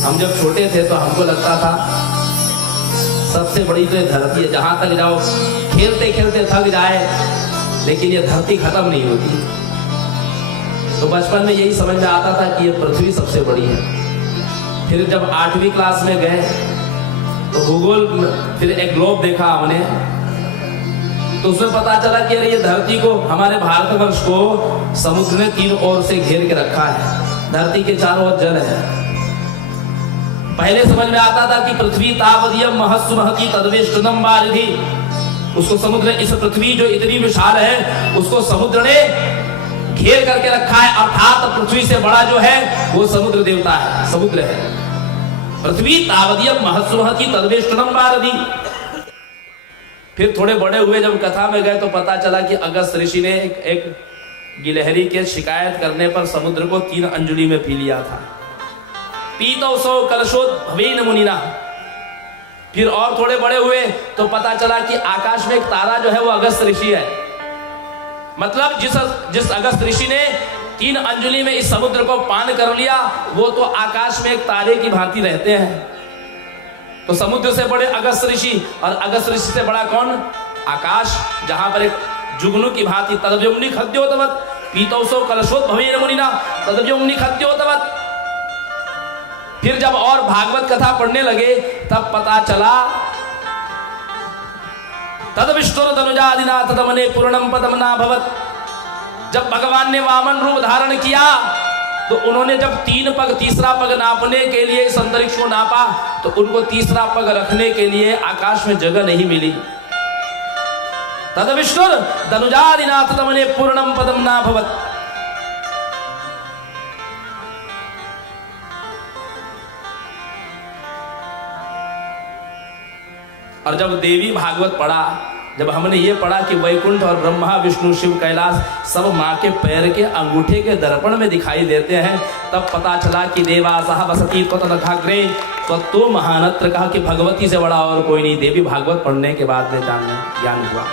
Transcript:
हम जब छोटे थे तो हमको लगता था सबसे बड़ी तो ये धरती है, जहां तक जाओ खेलते खेलते थक जाए लेकिन ये धरती खत्म नहीं होती। तो बचपन में यही समझ में आता था कि ये पृथ्वी सबसे बड़ी है। फिर जब 8वीं क्लास में गए तो भूगोल फिर एक ग्लोब देखा हमने, तो उसमें पता चला कि अरे ये धरती को, हमारे भारतवर्ष को समुद्र ने 3 ओर से घेर के रखा है, धरती के चारों ओर जल है। पहले समझ में आता था कि पृथ्वी तावदीयम महस्सु महती तद्वेष्टनम वारिधि, उसको समुद्र, इस पृथ्वी जो इतनी विशाल है उसको समुद्र ने घेर करके रखा है, अर्थात पृथ्वी से बड़ा जो है वो समुद्र देवता है, समुद्र है। पृथ्वी तावदीयम महस्सु महती तद्वेष्टनम वारिधि। फिर थोड़े बड़े हुए जब कथा में गए तो पता चला कि अगस्त ऋषि ने एक गिलहरी के शिकायत करने पर समुद्र को 3 अंजुलि में पी लिया था। पीतौसो कलशोद भवेन मुनिना। फिर और थोड़े बड़े हुए तो पता चला कि आकाश में एक तारा जो है वो अगस्त ऋषि है। मतलब जिस अगस्त ऋषि ने 3 अंजुलि में इस समुद्र को पान कर लिया वो तो आकाश में एक तारे की भांति रहते हैं। तो समुद्र से बड़े अगस्त ऋषि, और अगस्त ऋषि से बड़ा कौन? आकाश, जहां पर एक जुगनू की भांति तद्व्योम्नि खद्योतवत् पीतौसो कलशोद भवेन मुनिना तद्व्योम्नि खद्योतवत्। फिर जब और भागवत कथा पढ़ने लगे तब पता चला तद विष्णुर तनुजादिना तदमने पूर्णम पदमना भवत। जब भगवान ने वामन रूप धारण किया तो उन्होंने जब 3 पग, तीसरा पग नापने के लिए इस अंतरिक्ष को नापा तो उनको तीसरा पग रखने के लिए आकाश में जगह नहीं मिली। तद विष्णुर तनुजादिना तदमने पूर्णम पदमना भवत। और जब देवी भागवत पढ़ा, जब हमने ये पढ़ा कि वैकुंठ और ब्रह्मा विष्णु शिव कैलाश सब माँ के पैर के अंगूठे के दर्पण में दिखाई देते हैं, तब पता चला कि देवासः वसति त्वत्नखाग्रे त्वत्तो महानत्र, कहा कि भगवती से बड़ा और कोई नहीं। देवी भागवत पढ़ने के बाद में ज्ञान हुआ।